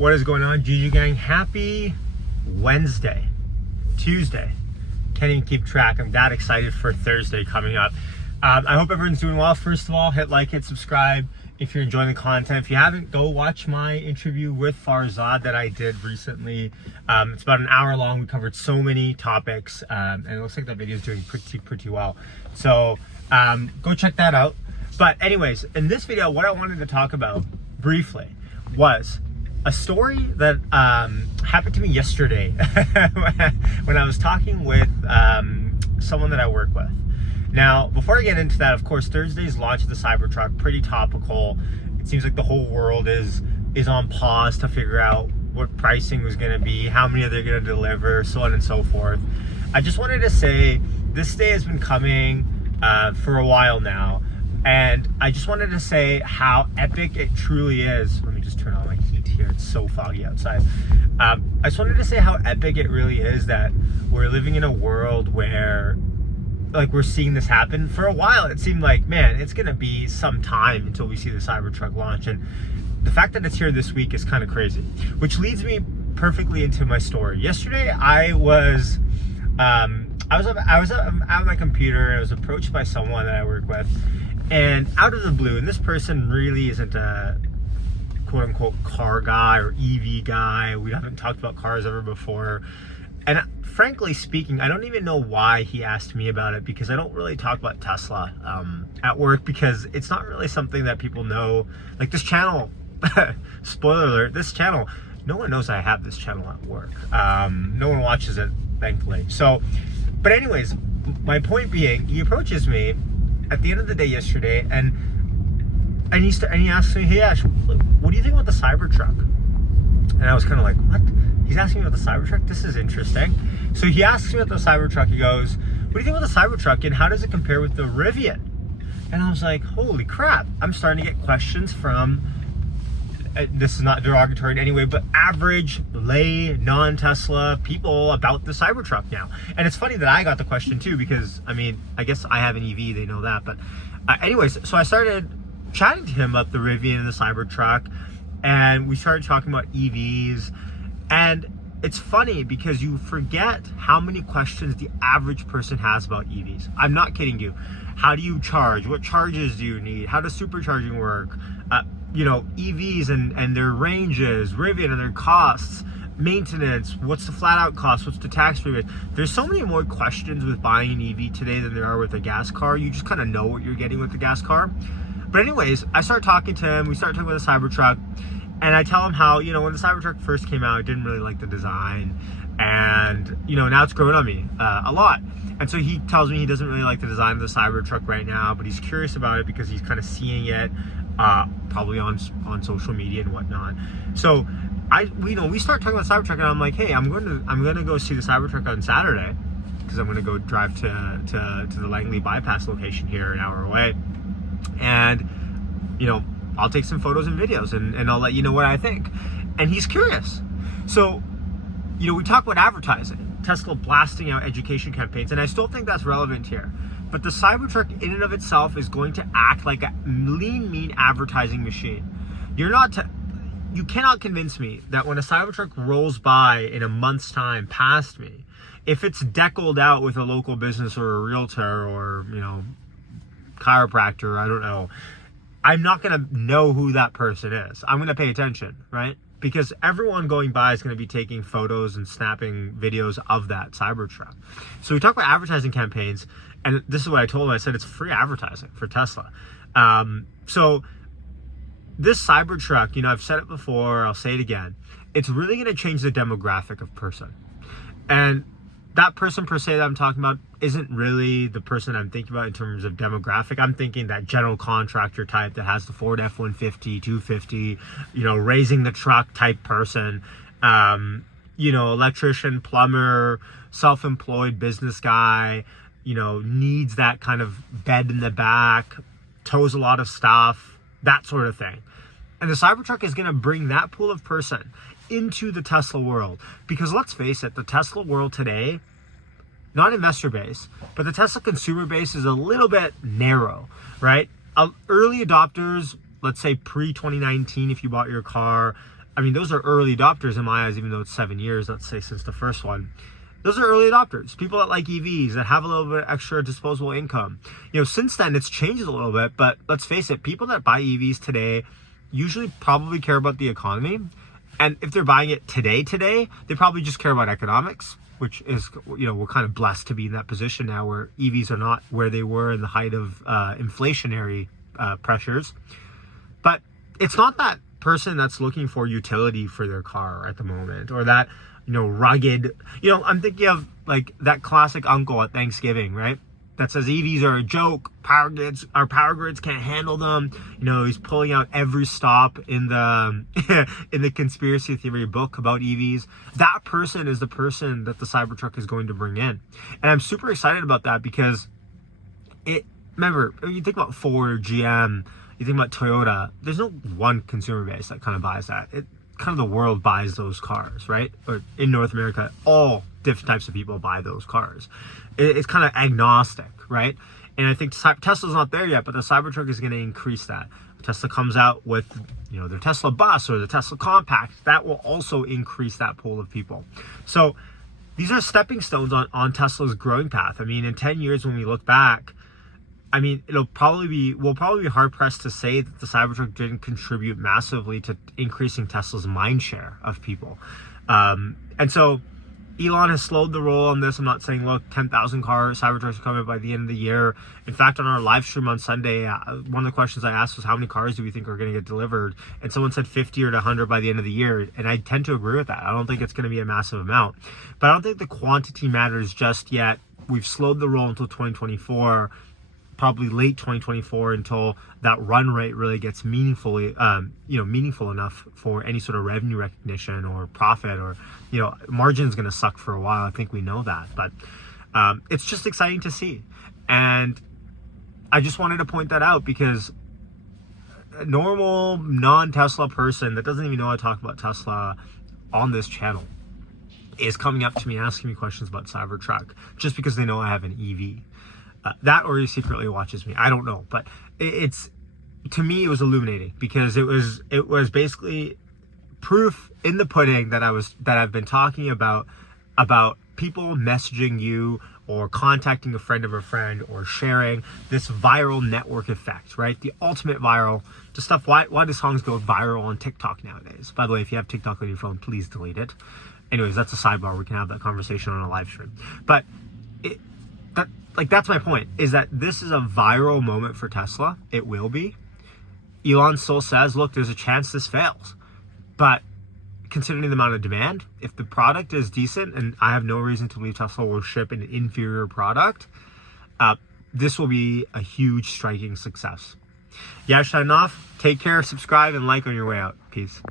What is going on, GG gang? Happy Wednesday, Tuesday. Can't even keep track. I'm that excited for Thursday coming up. I hope everyone's doing well. First of all, hit like, hit subscribe if you're enjoying the content. If you haven't, go watch my interview with Farzad that I did recently. It's about an hour long. We covered so many topics, and it looks like that video is doing pretty well. So go check that out. But anyways, in this video, what I wanted to talk about briefly was a story that happened to me yesterday when I was talking with someone that I work with. Now, before I get into that, of course, Thursday's launch of the Cybertruck, pretty topical. It seems like the whole world is on pause to figure out what pricing was going to be, how many they're going to deliver, so on and so forth. I just wanted to say this day has been coming for a while now, and I just wanted to say how epic it truly is. Let me just turn on my heat here. It's so foggy outside. I just wanted to say how epic it really is that we're living in a world where we're seeing this happen. For a while it seemed like, man, it's gonna be some time until we see the Cybertruck launch, and the fact that it's here this week is kind of crazy, which leads me perfectly into my story. Yesterday I was at my computer, and I was approached by someone that I work with, and out of the blue, and this person really isn't a quote-unquote car guy or EV guy. We haven't talked about cars ever before, and frankly speaking, I don't even know why he asked me about it, because I don't really talk about Tesla at work, because it's not really something that people know. Like this channel, spoiler alert, this channel, no one knows I have this channel at work. No one watches it, thankfully. So, but anyways, my point being, he approaches me at the end of the day yesterday, and he asks me, "Hey Ash, what do you think about the Cybertruck?" And I was kind of like, what? He's asking me about the Cybertruck? This is interesting. So he asks me about the Cybertruck. He goes, "What do you think about the Cybertruck, and how does it compare with the Rivian?" And I was like, holy crap. I'm starting to get questions from, this is not derogatory in any way, but average, lay, non-Tesla people about the Cybertruck now. And it's funny that I got the question too, because, I mean, I guess I have an EV, they know that. But anyways, so I started chatting to him about the Rivian and the Cybertruck, and we started talking about EVs. And it's funny because you forget how many questions the average person has about EVs. I'm not kidding you. How do you charge? What charges do you need? How does supercharging work? You know, EVs and their ranges, Rivian and their costs, maintenance, what's the flat out cost, what's the tax rebate? There's so many more questions with buying an EV today than there are with a gas car. You just kind of know what you're getting with the gas car. But anyways, I start talking to him, we start talking about the Cybertruck, and I tell him how, you know, when the Cybertruck first came out, I didn't really like the design, and, you know, now it's grown on me a lot. And so he tells me he doesn't really like the design of the Cybertruck right now, but he's curious about it because he's kind of seeing it probably on social media and whatnot. So we start talking about Cybertruck, and I'm like, hey, I'm going to go see the Cybertruck on Saturday, because I'm going to go drive to the Langley bypass location here, an hour away, and, you know, I'll take some photos and videos, and I'll let you know what I think. And he's curious. So, you know, we talk about advertising, Tesla blasting out education campaigns, and I still think that's relevant here. But the Cybertruck in and of itself is going to act like a lean, mean advertising machine. You cannot convince me that when a Cybertruck rolls by in a month's time past me, if it's deckled out with a local business or a realtor or, you know, chiropractor, I don't know, I'm not going to know who that person is. I'm going to pay attention, right? Because everyone going by is going to be taking photos and snapping videos of that Cybertruck. So we talk about advertising campaigns, and this is what I told him. I said it's free advertising for Tesla. So this Cybertruck, you know, I've said it before, I'll say it again, it's really going to change the demographic of person. And that person per se that I'm talking about isn't really the person I'm thinking about in terms of demographic. I'm thinking that general contractor type that has the Ford F-150, 250, you know, raising the truck type person, you know, electrician, plumber, self-employed business guy, you know, needs that kind of bed in the back, tows a lot of stuff, that sort of thing. And the Cybertruck is going to bring that pool of person into the Tesla world. Because let's face it, the Tesla world today, not investor base, but the Tesla consumer base is a little bit narrow, right? Early adopters, let's say pre-2019, if you bought your car, I mean, those are early adopters in my eyes, even though it's 7 years, let's say, since the first one. Those are early adopters, people that like EVs, that have a little bit extra disposable income. Since then, it's changed a little bit, but let's face it, people that buy EVs today usually probably care about the economy. And if they're buying it today, they probably just care about economics, which is, we're kind of blessed to be in that position now where EVs are not where they were in the height of inflationary pressures. But it's not that person that's looking for utility for their car at the moment, or that rugged, I'm thinking of like that classic uncle at Thanksgiving, right? That says EVs are a joke, our power grids can't handle them. He's pulling out every stop in the in the conspiracy theory book about EVs. That person is the person that the Cybertruck is going to bring in. And I'm super excited about that because remember, you think about Ford, GM, you think about Toyota, there's no one consumer base that kind of buys that. Kind of the world buys those cars, right? Or in North America, all different types of people buy those cars. It's kind of agnostic, right? And I think Tesla's not there yet, but the Cybertruck is going to increase that. Tesla comes out with, their Tesla bus or the Tesla compact. That will also increase that pool of people. So these are stepping stones on Tesla's growing path. I mean, in 10 years when we look back, we'll probably be hard pressed to say that the Cybertruck didn't contribute massively to increasing Tesla's mind share of people. And so Elon has slowed the roll on this. I'm not saying, look, 10,000 Cybertrucks are coming by the end of the year. In fact, on our live stream on Sunday, one of the questions I asked was, how many cars do we think are going to get delivered? And someone said 50 or 100 by the end of the year. And I tend to agree with that. I don't think it's going to be a massive amount. But I don't think the quantity matters just yet. We've slowed the roll until 2024. Probably late 2024 until that run rate really gets meaningful enough for any sort of revenue recognition or profit, or margin's going to suck for a while. I think we know that, but it's just exciting to see. And I just wanted to point that out because a normal non-Tesla person that doesn't even know I talk about Tesla on this channel is coming up to me asking me questions about Cybertruck just because they know I have an EV. That, or he secretly watches me, I don't know, but to me it was illuminating because it was basically proof in the pudding that I've been talking about people messaging you or contacting a friend of a friend or sharing this viral network effect, right? The ultimate viral, just stuff. Why do songs go viral on TikTok nowadays? By the way, if you have TikTok on your phone, please delete it. Anyways, that's a sidebar. We can have that conversation on a live stream. But that's my point, is that this is a viral moment for Tesla. It will be. Elon still says, look, there's a chance this fails. But considering the amount of demand, if the product is decent, and I have no reason to believe Tesla will ship an inferior product, this will be a huge, striking success. Yeah, signing off. Take care, subscribe, and like on your way out. Peace.